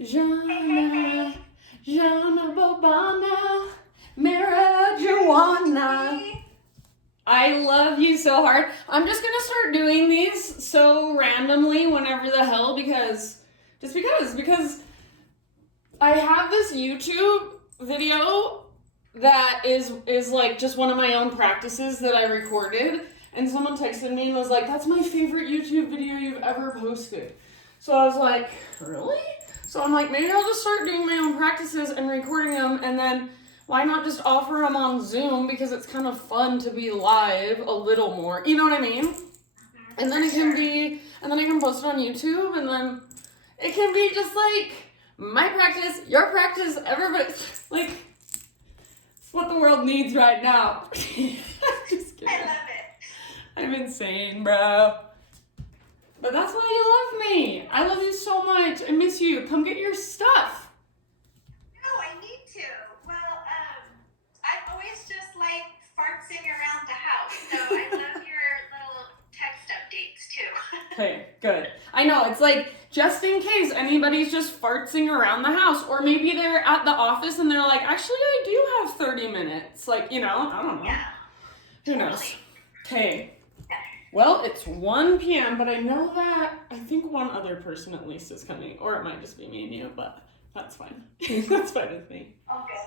Jana, Jana Bobana, marijuana. I love you so hard. I'm just gonna start doing these so randomly whenever the hell because I have this YouTube video that is like just one of my own practices that I recorded, and someone texted me and was like, that's my favorite YouTube video you've ever posted. So I was like, really? So I'm like, maybe I'll just start doing my own practices and recording them, and then why not just offer them on Zoom, because it's kind of fun to be live a little more, you know what I mean? And then I can post it on YouTube, and then it can be just like my practice, your practice, everybody's like, it's what the world needs right now. Just kidding. I love it. I'm insane, bro. But that's why you love me. I love you so much. I miss you. Come get your stuff. No, I need to. Well, I've always just like fartsing around the house, so I love your little text updates too. Okay, good. I know, it's like, just in case anybody's just fartsing around the house, or maybe they're at the office and they're like, actually, I do have 30 minutes. Like, you know, I don't know. Yeah. Who knows? Okay. Well, it's 1 p.m., but I know that I think one other person at least is coming, or it might just be me and you, but that's fine. That's fine with me. Okay.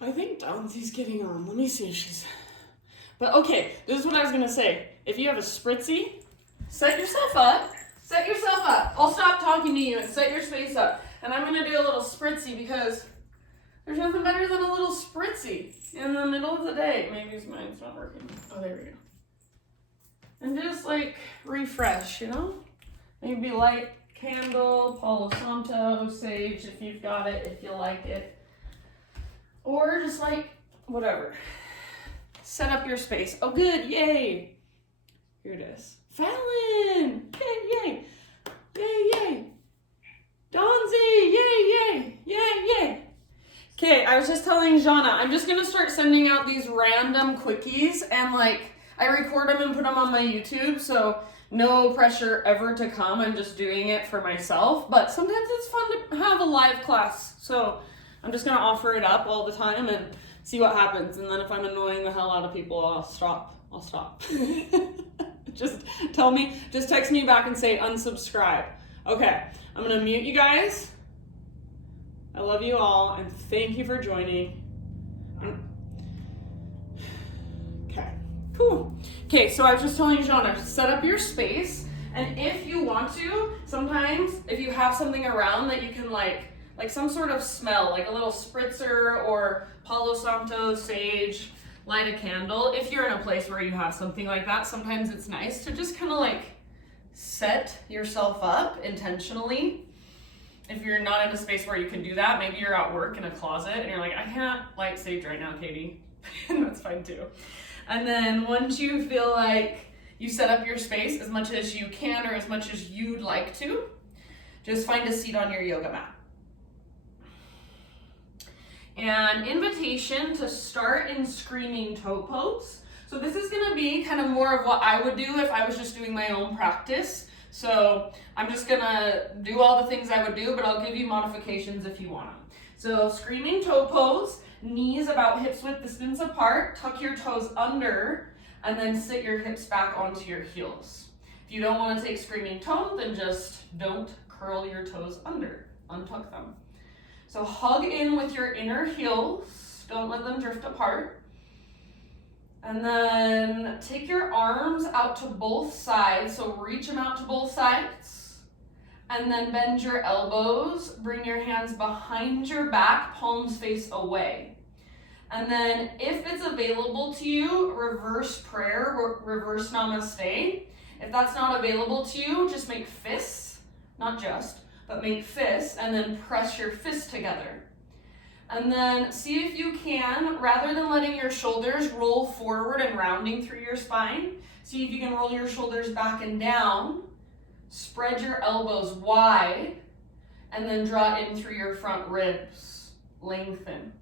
I think Donzi's getting on. Let me see if she's... But okay, this is what I was going to say. If you have a spritzy, set yourself up. Set yourself up. I'll stop talking to you and set your space up. And I'm going to do a little spritzy because there's nothing better than a little spritzy in the middle of the day. Maybe mine's not working. Oh, there we go. And just like refresh, you know? Maybe light candle, Palo Santo, sage if you've got it, if you like it. Or just like, whatever. Set up your space. Oh, good. Yay. Here it is. Fallon. Yay, yay. Yay, yay. Donzi. Yay, yay. Yay, yay. Okay, I was just telling Jana, I'm just going to start sending out these random quickies, and like, I record them and put them on my YouTube, so no pressure ever to come. I'm just doing it for myself, but sometimes it's fun to have a live class, so I'm just going to offer it up all the time and see what happens, and then if I'm annoying the hell out of people, I'll stop. Just text me back and say unsubscribe. Okay, I'm going to mute you guys. I love you all, and thank you for joining. Cool. Okay, so I was just telling Jana, set up your space, and if you want to, sometimes if you have something around that you can like some sort of smell, like a little spritzer or Palo Santo, sage, light a candle. If you're in a place where you have something like that, sometimes it's nice to just kind of like set yourself up intentionally. If you're not in a space where you can do that, maybe you're at work in a closet and you're like, I can't light sage right now, Katie. And that's fine too. And then once you feel like you set up your space as much as you can or as much as you'd like to, just find a seat on your yoga mat. And invitation to start in screaming toe pose. So this is going to be kind of more of what I would do if I was just doing my own practice. So I'm just going to do all the things I would do, but I'll give you modifications if you want them. So screaming toe pose. Knees about hips width distance apart, tuck your toes under, and then sit your hips back onto your heels. If you don't want to take screaming toe, then just don't curl your toes under, untuck them. So hug in with your inner heels, don't let them drift apart. And then take your arms out to both sides, so reach them out to both sides. And then bend your elbows, bring your hands behind your back, palms face away. And then if it's available to you, reverse prayer or reverse namaste. If that's not available to you, just make fists, not just, but make fists, and then press your fists together. And then see if you can, rather than letting your shoulders roll forward and rounding through your spine, see if you can roll your shoulders back and down, spread your elbows wide, and then draw in through your front ribs, lengthen.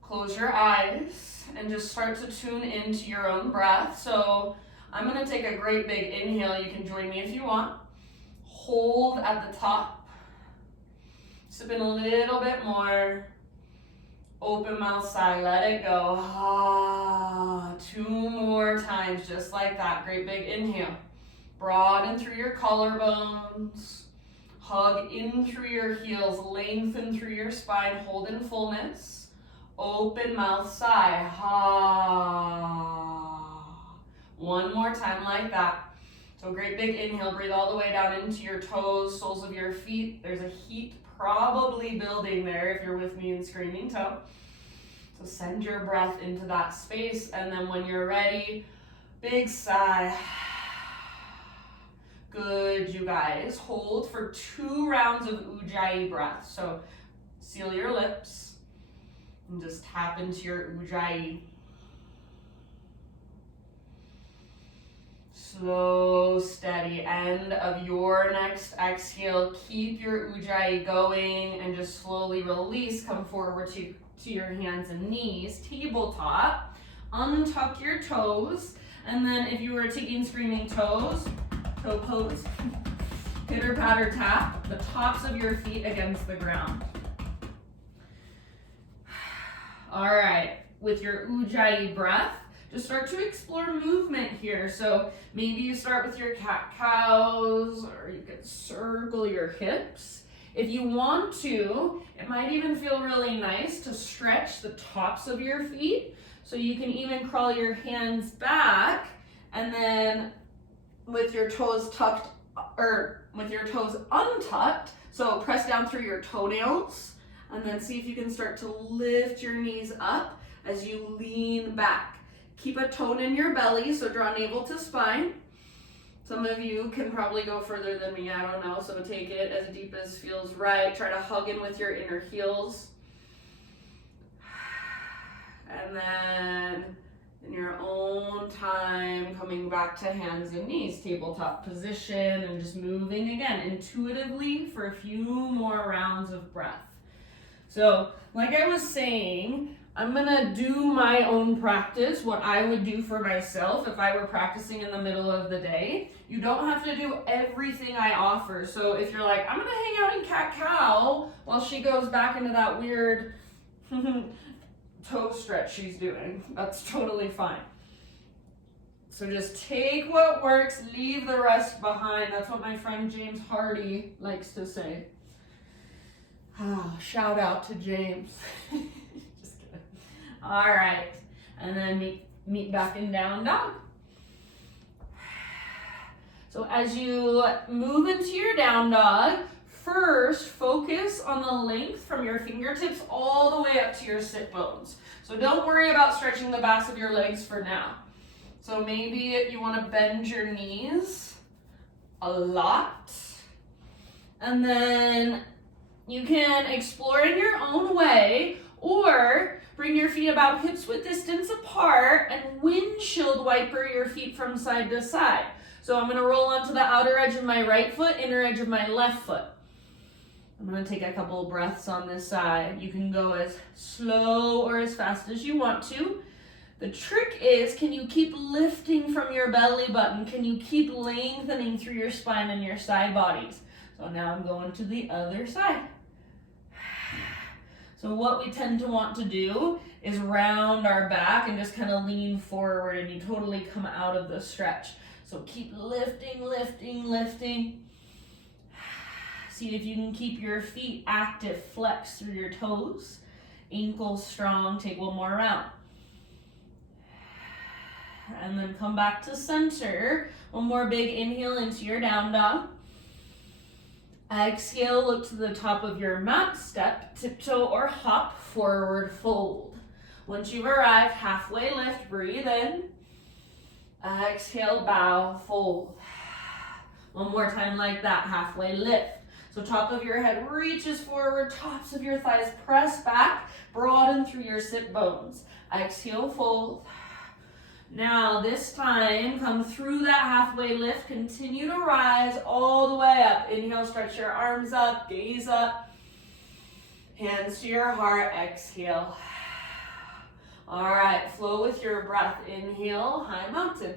Close your eyes and just start to tune into your own breath. So I'm going to take a great big inhale. You can join me if you want. Hold at the top Sip in a little bit more. Open mouth sigh, let it go. Ah, 2 more times, just like that. Great big inhale. Broaden through your collarbones. Hug in through your heels, lengthen through your spine, hold in fullness. Open mouth sigh, ha. 1 more time like that. So great big inhale, breathe all the way down into your toes, soles of your feet. There's a heat probably building there if you're with me in screaming toe. So send your breath into that space, and then when you're ready, big sigh. Good, you guys. Hold for 2 rounds of Ujjayi breath. So seal your lips and just tap into your Ujjayi. Slow, steady. End of your next exhale. Keep your Ujjayi going and just slowly release. Come forward to your hands and knees. Tabletop. Untuck your toes. And then if you were taking screaming toes, toe pose, pitter patter tap the tops of your feet against the ground. All right, with your Ujjayi breath, just start to explore movement here. So maybe you start with your cat-cows, or you can circle your hips. If you want to, it might even feel really nice to stretch the tops of your feet. So you can even crawl your hands back, and then with your toes tucked, or with your toes untucked, so press down through your toenails, and then see if you can start to lift your knees up as you lean back. Keep a tone in your belly, so draw navel to spine. Some of you can probably go further than me, I don't know, so take it as deep as feels right. Try to hug in with your inner heels. And then in your own time, coming back to hands and knees, tabletop position, and just moving again intuitively for a few more rounds of breath. So like I was saying, I'm gonna do my own practice, what I would do for myself if I were practicing in the middle of the day. You don't have to do everything I offer. So if you're like, I'm gonna hang out in cat-cow while she goes back into that weird toe stretch she's doing, that's totally fine. So just take what works, leave the rest behind. That's what my friend James Hardy likes to say. Shout out to James. Just kidding. All right, and then meet back in down dog. So as you move into your down dog, first focus on the length from your fingertips all the way up to your sit bones. So don't worry about stretching the backs of your legs for now. So maybe you want to bend your knees a lot, and then you can explore in your own way, or bring your feet about hips width distance apart and windshield wiper your feet from side to side. So I'm going to roll onto the outer edge of my right foot, inner edge of my left foot. I'm going to take a couple of breaths on this side. You can go as slow or as fast as you want to. The trick is, can you keep lifting from your belly button? Can you keep lengthening through your spine and your side bodies? So now I'm going to the other side. So what we tend to want to do is round our back and just kind of lean forward, and you totally come out of the stretch. So keep lifting, lifting, lifting. See if you can keep your feet active, flex through your toes. Ankles strong, take one more round. And then come back to center. One more big inhale into your down dog. Exhale, look to the top of your mat, step, tiptoe, or hop, forward fold. Once you've arrived, halfway lift, breathe in. Exhale, bow, fold. One more time like that, halfway lift. So top of your head reaches forward, tops of your thighs press back, broaden through your sit bones. Exhale, fold. Now this time, come through that halfway lift, continue to rise all the way up. Inhale, stretch your arms up, gaze up. Hands to your heart, exhale. All right, flow with your breath. Inhale, high mountain.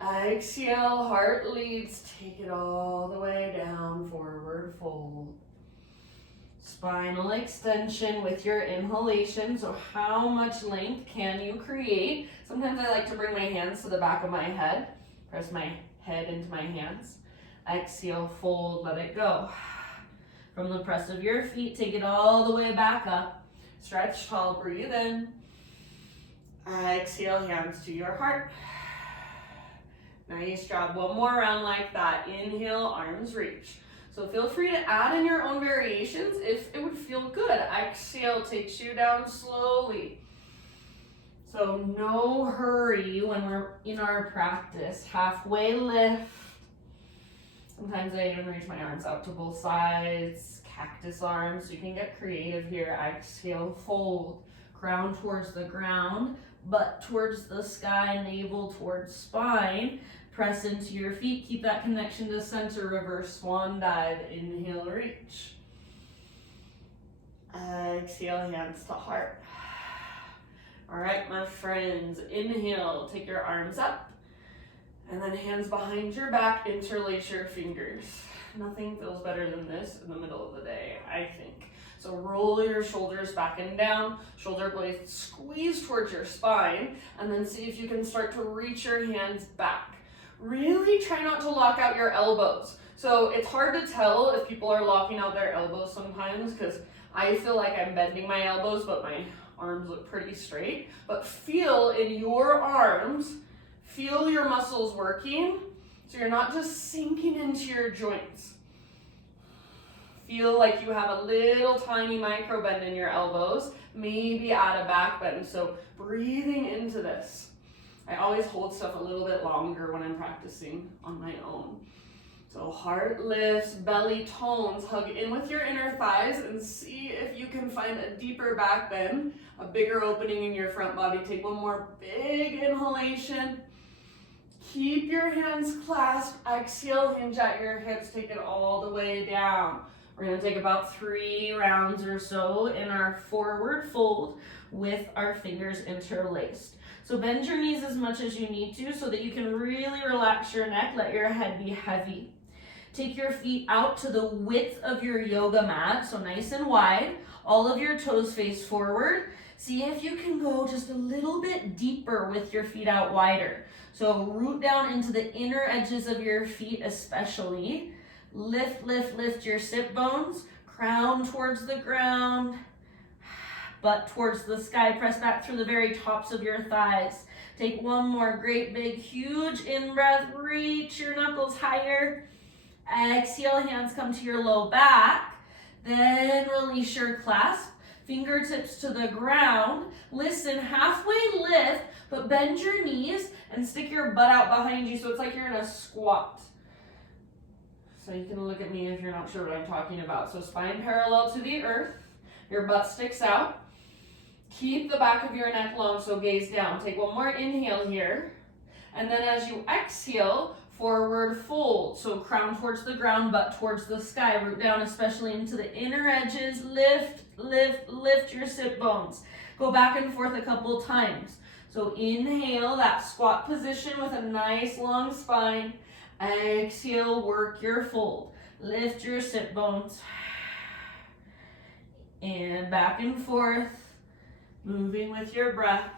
Exhale, heart leads, take it all the way down, forward fold. spinal extension with your inhalation. So how much length can you create? Sometimes I like to bring my hands to the back of my head, press my head into my hands. Exhale, fold, let it go. From the press of your feet, take it all the way back up. Stretch tall, breathe in. Exhale, hands to your heart. Nice job. One more round like that. Inhale, arms reach. So feel free to add in your own variations if it would feel good. Exhale takes you down slowly. So no hurry when we're in our practice. Halfway lift. Sometimes I even reach my arms out to both sides. Cactus arms. You can get creative here. Exhale, fold. Crown towards the ground. Butt towards the sky. Navel towards spine. Press into your feet. Keep that connection to center. Reverse swan dive. Inhale, reach. Exhale, hands to heart. All right, my friends. Inhale, take your arms up. And then hands behind your back. Interlace your fingers. Nothing feels better than this in the middle of the day, I think. So roll your shoulders back and down. Shoulder blades squeeze towards your spine. And then see if you can start to reach your hands back. Really try not to lock out your elbows. So it's hard to tell if people are locking out their elbows sometimes because I feel like I'm bending my elbows, but my arms look pretty straight. But feel in your arms, feel your muscles working so you're not just sinking into your joints. Feel like you have a little tiny micro bend in your elbows, maybe add a back bend. So breathing into this. I always hold stuff a little bit longer when I'm practicing on my own. So heart lifts, belly tones, hug in with your inner thighs and see if you can find a deeper back bend, a bigger opening in your front body. Take one more big inhalation. Keep your hands clasped. Exhale, hinge at your hips, take it all the way down. We're gonna take about 3 rounds or so in our forward fold with our fingers interlaced. So bend your knees as much as you need to so that you can really relax your neck, let your head be heavy. Take your feet out to the width of your yoga mat, so nice and wide. All of your toes face forward. See if you can go just a little bit deeper with your feet out wider. So root down into the inner edges of your feet especially. Lift, lift, lift your sit bones. Crown towards the ground. Butt towards the sky. Press back through the very tops of your thighs. Take one more great big huge in-breath. Reach your knuckles higher. Exhale, hands come to your low back. Then release your clasp. Fingertips to the ground. Listen, halfway lift, but bend your knees and stick your butt out behind you so it's like you're in a squat. So you can look at me if you're not sure what I'm talking about. So spine parallel to the earth. Your butt sticks out. Keep the back of your neck long, so gaze down. Take one more inhale here. And then as you exhale, forward fold. So crown towards the ground, butt towards the sky. Root down especially into the inner edges. Lift, lift, lift your sit bones. Go back and forth a couple times. So inhale, that squat position with a nice long spine. Exhale, work your fold. Lift your sit bones. And back and forth. Moving with your breath.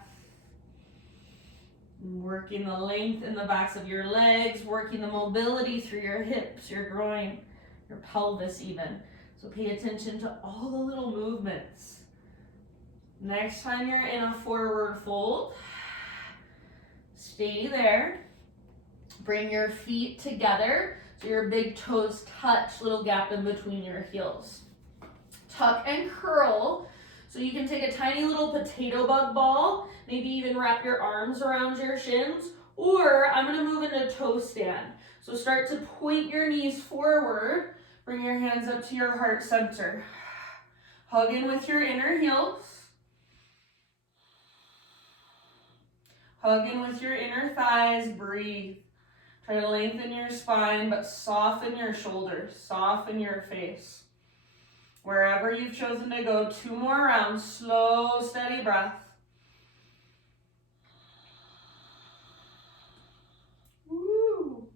Working the length in the backs of your legs. Working the mobility through your hips, your groin, your pelvis even. So pay attention to all the little movements. Next time you're in a forward fold, stay there. Bring your feet together so your big toes touch, little gap in between your heels. Tuck and curl. So you can take a tiny little potato bug ball, maybe even wrap your arms around your shins, or I'm gonna move into toe stand. So start to point your knees forward, bring your hands up to your heart center. Hug in with your inner heels. Hug in with your inner thighs, breathe. Try to lengthen your spine, but soften your shoulders, soften your face. Wherever you've chosen to go, 2 more rounds, slow, steady breath. Woo.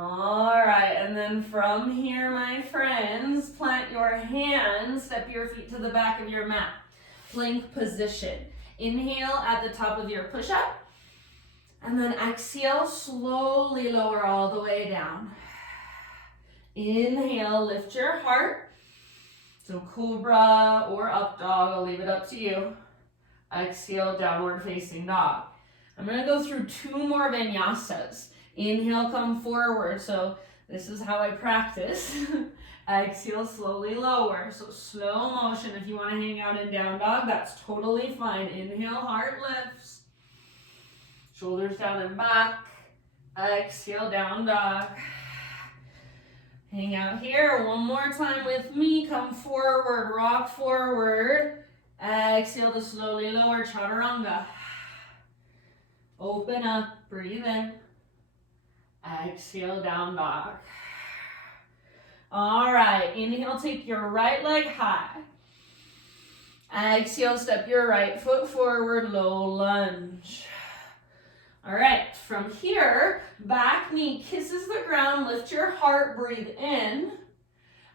All right, and then from here, my friends, plant your hands, step your feet to the back of your mat. Plank position. Inhale at the top of your push-up, and then exhale, slowly lower all the way down. Inhale, lift your heart. So cobra or up dog, I'll leave it up to you. Exhale, downward facing dog. I'm gonna go through 2 more vinyasas. Inhale, come forward. So this is how I practice. Exhale, slowly lower. So slow motion. If you want to hang out in down dog, that's totally fine. Inhale, heart lifts. Shoulders down and back. Exhale, down dog. Hang out here. One more time with me. Come forward, rock forward. Exhale to slowly lower, chaturanga. Open up, breathe in. Exhale, down dog. All right, inhale, take your right leg high. Exhale, step your right foot forward, low lunge. All right, from here, back knee kisses the ground, lift your heart, breathe in.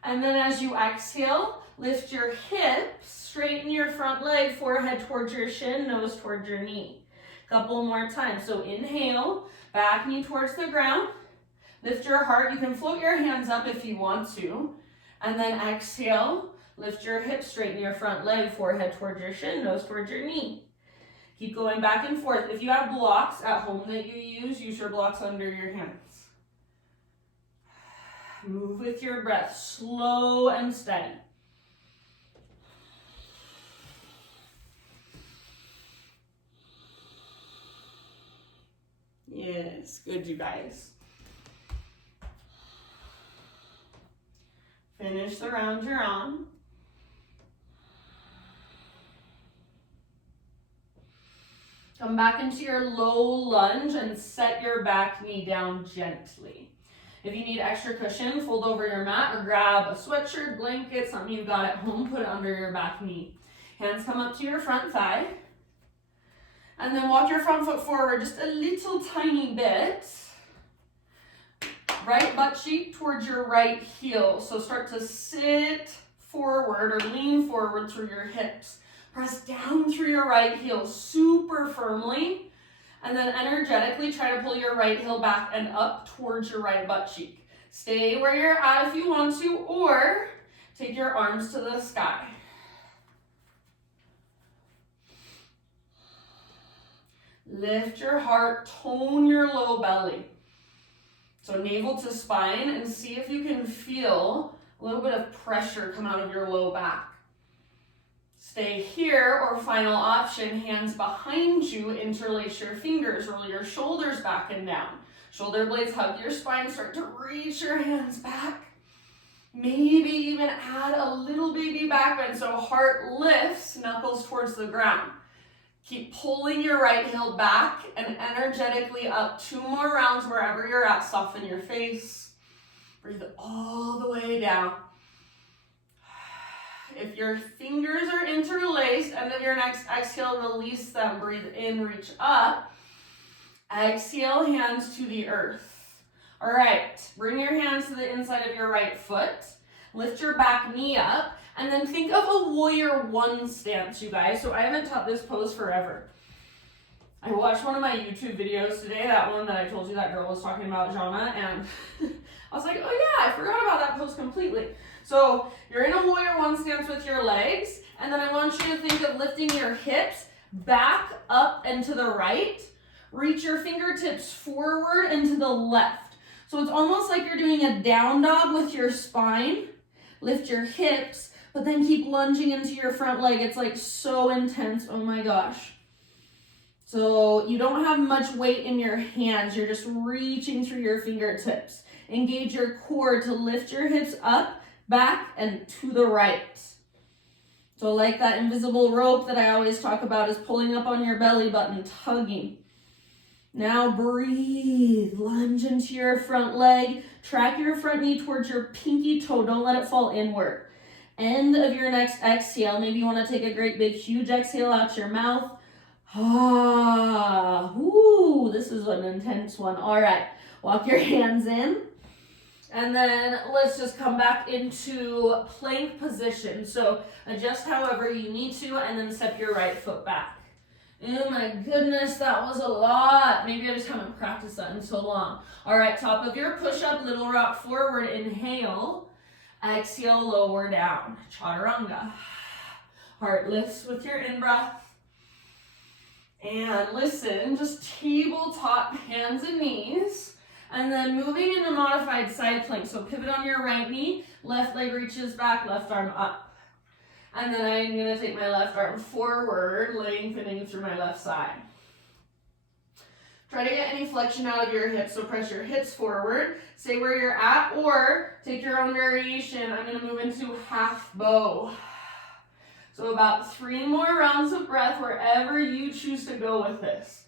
And then as you exhale, lift your hips, straighten your front leg, forehead towards your shin, nose towards your knee. Couple more times. So inhale, back knee towards the ground. Lift your heart. You can float your hands up if you want to. And then exhale, lift your hips, straighten your front leg, forehead towards your shin, nose towards your knee. Keep going back and forth. If you have blocks at home that you use your blocks under your hands. Move with your breath, slow and steady. Yes, good, you guys. Finish the round you're on. Come back into your low lunge and set your back knee down gently. If you need extra cushion, fold over your mat or grab a sweatshirt, blanket, something you've got at home, put it under your back knee. Hands come up to your front thigh. And then walk your front foot forward just a little tiny bit. Right butt cheek towards your right heel. So start to sit forward or lean forward through your hips. Press down through your right heel super firmly. And then energetically try to pull your right heel back and up towards your right butt cheek. Stay where you're at if you want to, or take your arms to the sky. Lift your heart, tone your low belly. So navel to spine, and see if you can feel a little bit of pressure come out of your low back. Stay here, or final option, hands behind you, interlace your fingers, roll your shoulders back and down. Shoulder blades hug your spine, start to reach your hands back. Maybe even add a little baby back bend, so heart lifts, knuckles towards the ground. Keep pulling your right heel back and energetically up. 2 more rounds wherever you're at. Soften your face. Breathe all the way down. If your fingers are interlaced, end of your next exhale, release them. Breathe in, reach up. Exhale, hands to the earth. All right, bring your hands to the inside of your right foot. Lift your back knee up. And then think of a warrior 1 stance, you guys. So I haven't taught this pose forever. I watched one of my YouTube videos today, that one that I told you that girl was talking about, Jana, and I was like, oh yeah, I forgot about that pose completely. So you're in a warrior 1 stance with your legs, and then I want you to think of lifting your hips back, up, and to the right. Reach your fingertips forward and to the left. So it's almost like you're doing a down dog with your spine. Lift your hips, but then keep lunging into your front leg. It's like so intense, oh my gosh. So you don't have much weight in your hands. You're just reaching through your fingertips. Engage your core to lift your hips up, back, and to the right. So like that invisible rope that I always talk about is pulling up on your belly button, tugging. Now breathe, lunge into your front leg. Track your front knee towards your pinky toe. Don't let it fall inward. End of your next exhale. Maybe you want to take a great big huge exhale out your mouth. Ah, ooh, this is an intense one. All right, walk your hands in. And then let's just come back into plank position. So adjust however you need to, and then step your right foot back. Oh my goodness, that was a lot. Maybe I just haven't practiced that in so long. All right, top of your push-up, little rock forward, inhale. Exhale, lower down, chaturanga. Heart lifts with your in-breath. And listen, just tabletop hands and knees. And then moving into modified side plank. So pivot on your right knee, left leg reaches back, left arm up. And then I'm gonna take my left arm forward, lengthening through my left side. Try to get any flexion out of your hips, so press your hips forward, stay where you're at, or take your own variation. I'm gonna move into half bow. So about 3 more rounds of breath wherever you choose to go with this.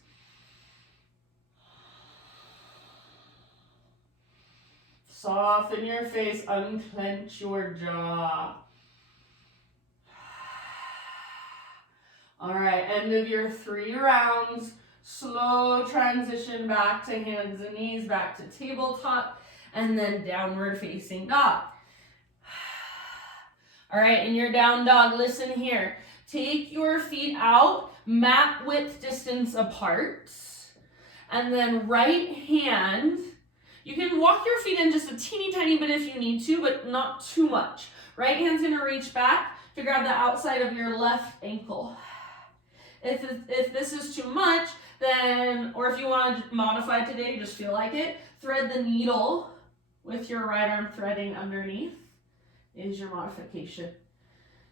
Soften your face, unclench your jaw. All right, end of your 3 rounds. Slow transition back to hands and knees, back to tabletop, and then downward facing dog. All right, in your down dog, listen here. Take your feet out, mat width distance apart, and then right hand, you can walk your feet in just a teeny tiny bit if you need to, but not too much. Right hand's gonna reach back to grab the outside of your left ankle. If this is too much, then, or if you want to modify today, just feel like it, thread the needle with your right arm threading underneath is your modification.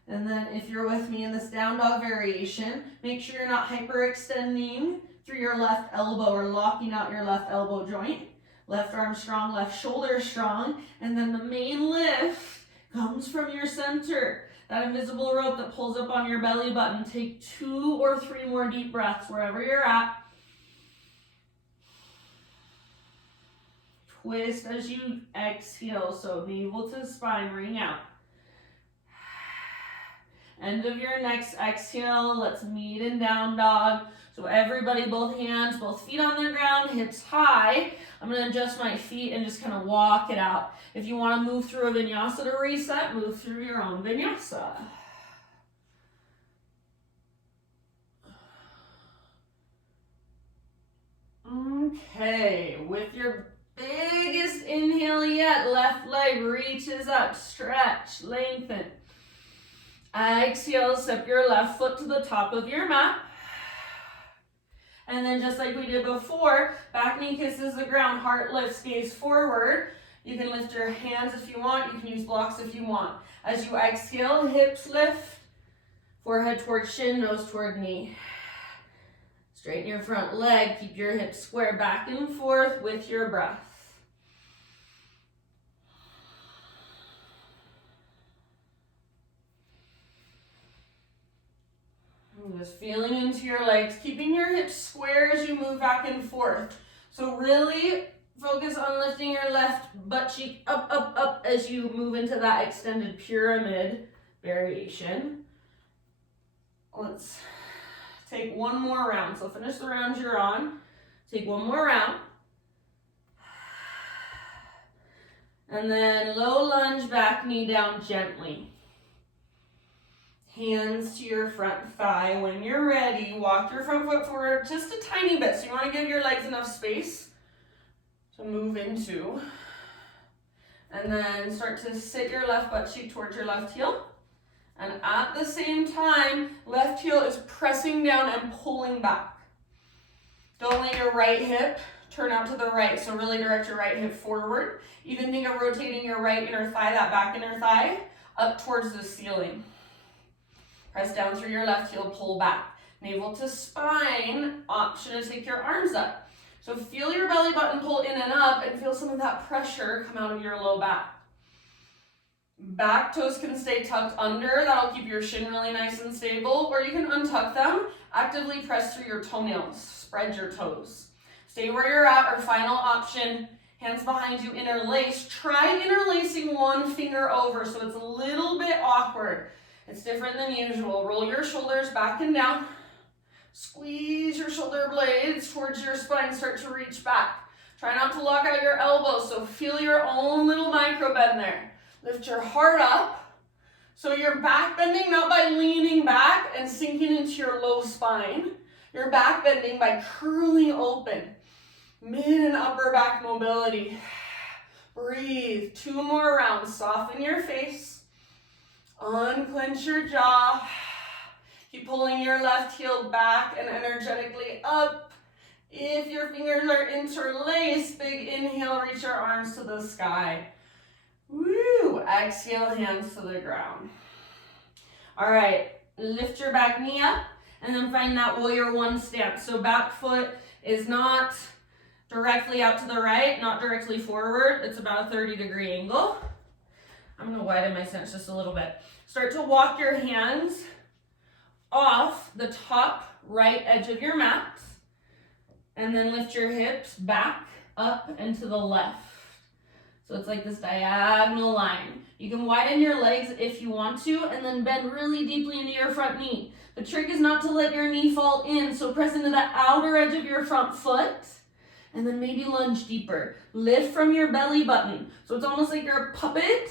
And then if you're with me in this down dog variation, make sure you're not hyperextending through your left elbow or locking out your left elbow joint. Left arm strong, left shoulder strong, and then the main lift comes from your center. That invisible rope that pulls up on your belly button. Take 2 or 3 more deep breaths wherever you're at. Twist as you exhale, so navel to spine, ring out. End of your next exhale, let's meet in down dog. So everybody, both hands, both feet on the ground, hips high. I'm gonna adjust my feet and just kind of walk it out. If you wanna move through a vinyasa to reset, move through your own vinyasa. Okay, with your biggest inhale yet, left leg reaches up, stretch, lengthen. Exhale, step your left foot to the top of your mat. And then just like we did before, back knee kisses the ground, heart lifts, gaze forward. You can lift your hands if you want, you can use blocks if you want. As you exhale, hips lift, forehead towards shin, nose toward knee. Straighten your front leg, keep your hips square back and forth with your breath. Just feeling into your legs, keeping your hips square as you move back and forth. So really focus on lifting your left butt cheek up, up, up as you move into that extended pyramid variation. Let's take 1 more round. So finish the round you're on. Take 1 more round. And then low lunge, back knee down gently. Hands to your front thigh. When you're ready, walk your front foot forward just a tiny bit. So you want to give your legs enough space to move into. And then start to sit your left butt cheek towards your left heel. And at the same time, left heel is pressing down and pulling back. Don't let your right hip turn out to the right. So really direct your right hip forward. Even think of rotating your right inner thigh, that back inner thigh, up towards the ceiling. Press down through your left heel, pull back. Navel to spine, option to take your arms up. So feel your belly button pull in and up and feel some of that pressure come out of your low back. Back toes can stay tucked under, that'll keep your shin really nice and stable, or you can untuck them, actively press through your toenails, spread your toes. Stay where you're at, or final option, hands behind you, interlace. Try interlacing 1 finger over so it's a little bit awkward. It's different than usual. Roll your shoulders back and down. Squeeze your shoulder blades towards your spine. Start to reach back. Try not to lock out your elbows, so feel your own little micro bend there. Lift your heart up. So you're back bending not by leaning back and sinking into your low spine. You're back bending by curling open. Mid and upper back mobility. Breathe. 2 more rounds. Soften your face. Unclench your jaw. Keep pulling your left heel back and energetically up. If your fingers are interlaced, big inhale, reach your arms to the sky. Woo! Exhale, hands to the ground. All right, lift your back knee up and then find that warrior one stance. So back foot is not directly out to the right, not directly forward. It's about a 30-degree angle. I'm gonna widen my stance just a little bit. Start to walk your hands off the top right edge of your mat. And then lift your hips back, up, and to the left. So it's like this diagonal line. You can widen your legs if you want to, and then bend really deeply into your front knee. The trick is not to let your knee fall in, so press into the outer edge of your front foot, and then maybe lunge deeper. Lift from your belly button. So it's almost like you're a puppet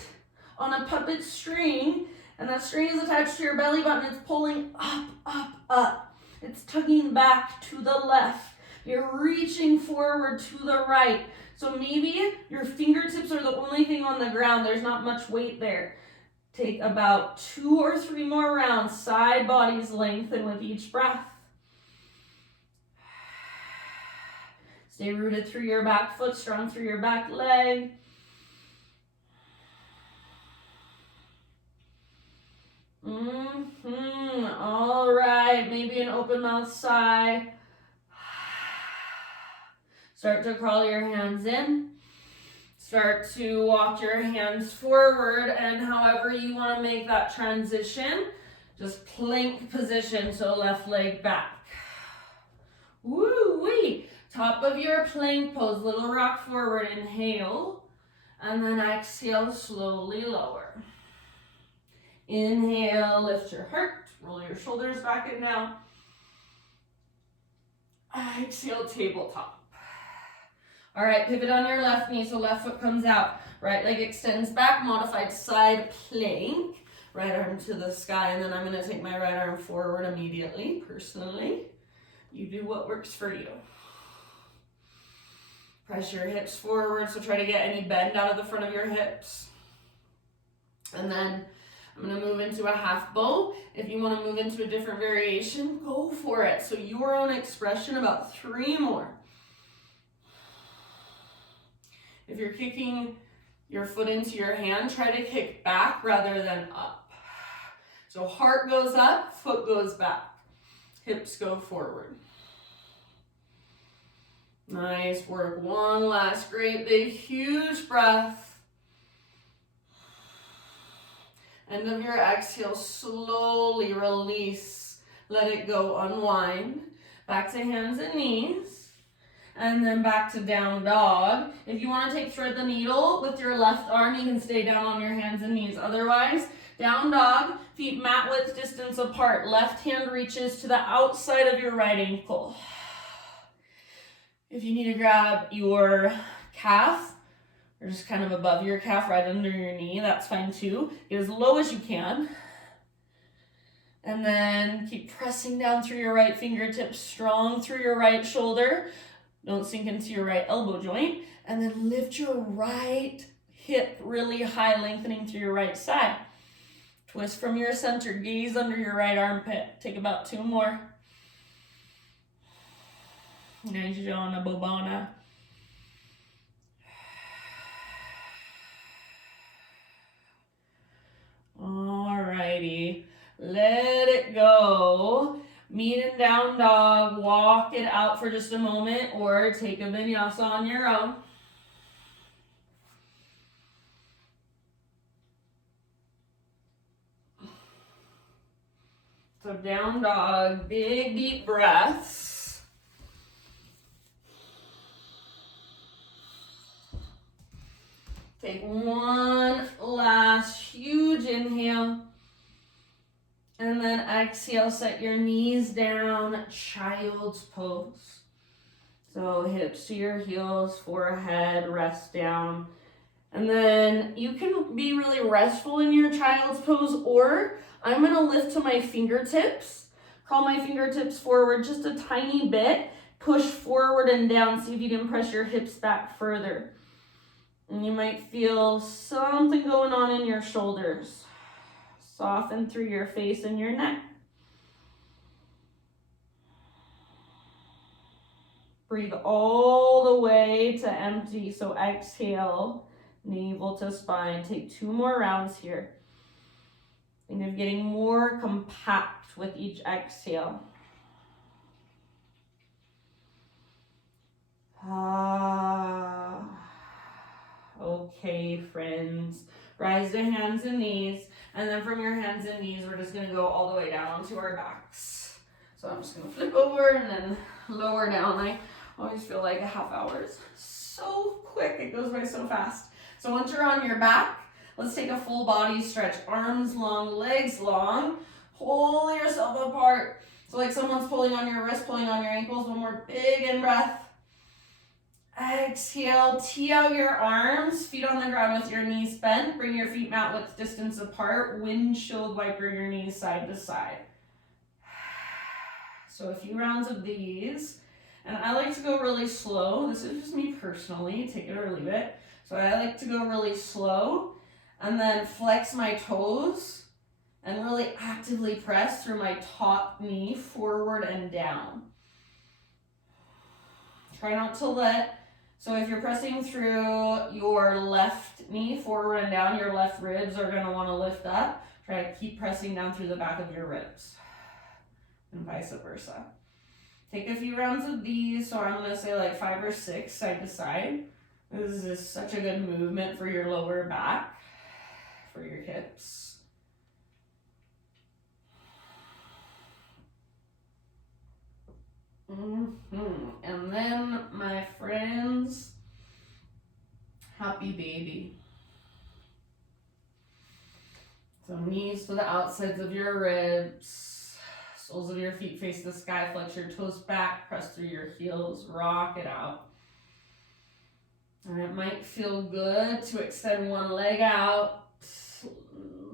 on a puppet string, and that string is attached to your belly button. It's pulling up, up, up. It's tugging back to the left. You're reaching forward to the right. So maybe your fingertips are the only thing on the ground. There's not much weight there. Take about 2 or 3 more rounds. Side bodies lengthen with each breath. Stay rooted through your back foot, strong through your back leg. All right, maybe an open mouth sigh. Start to crawl your hands in. Start to walk your hands forward, and however you want to make that transition, just plank position, so left leg back. Woo-wee. Top of your plank pose, little rock forward, inhale, and then exhale, slowly lower. Inhale, lift your heart, roll your shoulders back and down. Exhale, tabletop. All right, pivot on your left knee, so left foot comes out. Right leg extends back, modified side plank. Right arm to the sky, and then I'm gonna take my right arm forward immediately, personally. You do what works for you. Press your hips forward, so try to get any bend out of the front of your hips. And then I'm gonna move into a half bow. If you wanna move into a different variation, go for it. So your own expression, about 3 more. If you're kicking your foot into your hand, try to kick back rather than up. So heart goes up, foot goes back. Hips go forward. Nice work. One last great big huge breath. End of your exhale, slowly release. Let it go, unwind. Back to hands and knees. And then back to down dog. If you want to take thread the needle with your left arm, you can stay down on your hands and knees. Otherwise, down dog, feet mat width distance apart. Left hand reaches to the outside of your right ankle. If you need to grab your calf, or just kind of above your calf, right under your knee, that's fine too. Get as low as you can. And then keep pressing down through your right fingertips, strong through your right shoulder. Don't sink into your right elbow joint. And then lift your right hip really high, lengthening through your right side. Twist from your center, gaze under your right armpit. Take about 2 more. Nice, Jona Bobana. Alrighty, let it go. Meet and down dog, walk it out for just a moment, or take a vinyasa on your own. So down dog, big deep breaths. Take one last huge inhale. And then exhale, set your knees down, child's pose. So hips to your heels, forehead, rest down. And then you can be really restful in your child's pose, or I'm gonna lift to my fingertips, crawl my fingertips forward just a tiny bit, push forward and down, see if you can press your hips back further. And you might feel something going on in your shoulders. Soften through your face and your neck. Breathe all the way to empty, so exhale, navel to spine. Take 2 more rounds here. Think of getting more compact with each exhale. Okay, friends. Rise to hands and knees, and then from your hands and knees, we're just gonna go all the way down to our backs. So I'm just gonna flip over and then lower down. I always feel like a half hour is so quick. It goes by so fast. So once you're on your back, let's take a full body stretch. Arms long, legs long. Pull yourself apart. So like someone's pulling on your wrist, pulling on your ankles. One more big in breath. Exhale, tee out your arms, feet on the ground with your knees bent. Bring your feet mat width distance apart. Windshield wiper your knees side to side. So a few rounds of these. And I like to go really slow. This is just me personally, take it or leave it. So I like to go really slow and then flex my toes and really actively press through my top knee forward and down. Try not to let, so if you're pressing through your left knee forward and down, your left ribs are gonna wanna lift up. Try to keep pressing down through the back of your ribs and vice versa. Take a few rounds of these, so I'm gonna say like 5 or 6 side to side. This is such a good movement for your lower back, for your hips. And then, my friends, happy baby. So knees to the outsides of your ribs, soles of your feet face the sky, flex your toes back, press through your heels, rock it out. And it might feel good to extend one leg out,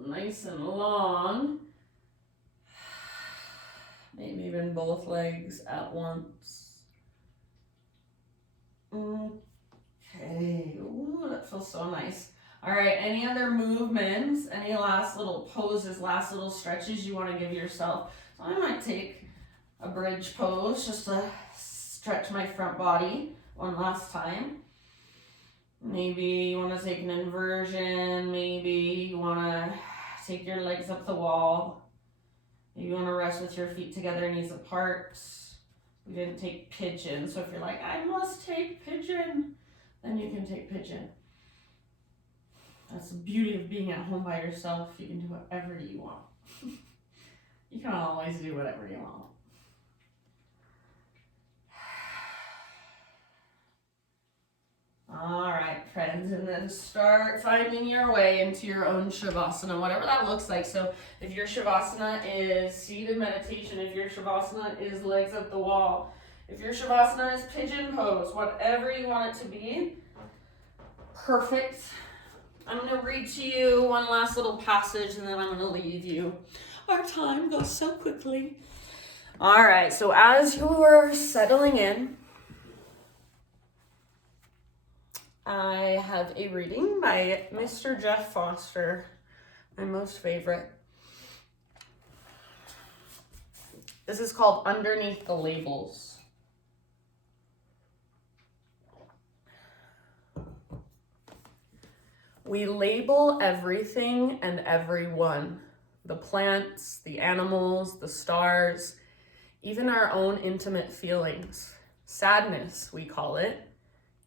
nice and long. Maybe even both legs at once. Okay, ooh, that feels so nice. All right, any other movements, any last little poses, last little stretches you want to give yourself? So I might take a bridge pose just to stretch my front body one last time. Maybe you want to take an inversion. Maybe you want to take your legs up the wall. Maybe you want to rest with your feet together, knees apart. We didn't take pigeon, so if you're like, I must take pigeon, then you can take pigeon. That's the beauty of being at home by yourself. You can do whatever you want. You can always do whatever you want. All right, friends, and then start finding your way into your own Shavasana, whatever that looks like. So if your Shavasana is seated meditation, if your Shavasana is legs up the wall, if your Shavasana is pigeon pose, whatever you want it to be, perfect. I'm going to read to you one last little passage, and then I'm going to leave you. Our time goes so quickly. All right, so as you're settling in, I have a reading by Mr. Jeff Foster, my most favorite. This is called Underneath the Labels. We label everything and everyone, the plants, the animals, the stars, even our own intimate feelings. Sadness, we call it,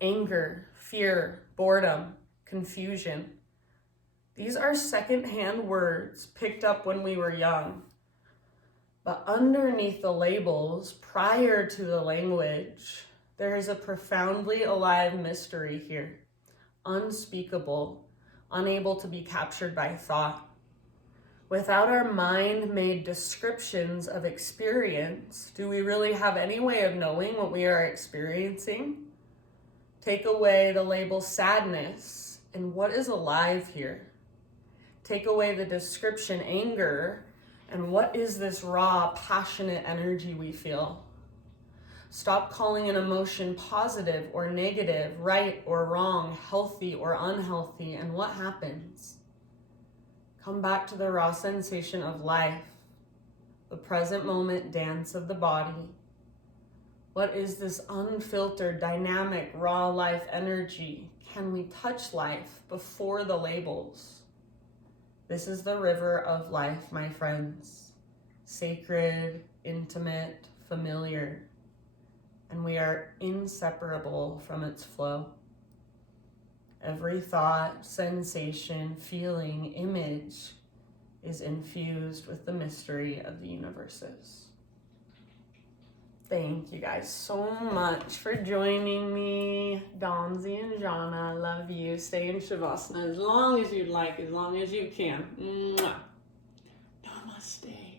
anger, fear, boredom, confusion. These are secondhand words picked up when we were young. But underneath the labels, prior to the language, there is a profoundly alive mystery here, unspeakable, unable to be captured by thought. Without our mind-made descriptions of experience, do we really have any way of knowing what we are experiencing? Take away the label sadness, and what is alive here? Take away the description anger, and what is this raw, passionate energy we feel? Stop calling an emotion positive or negative, right or wrong, healthy or unhealthy, and what happens? Come back to the raw sensation of life, the present moment dance of the body. What is this unfiltered, dynamic, raw life energy? Can we touch life before the labels? This is the river of life, my friends. Sacred, intimate, familiar. And we are inseparable from its flow. Every thought, sensation, feeling, image is infused with the mystery of the universes. Thank you guys so much for joining me. Donzi and Jana, I love you. Stay in Shavasana as long as you'd like, as long as you can. Mwah. Namaste.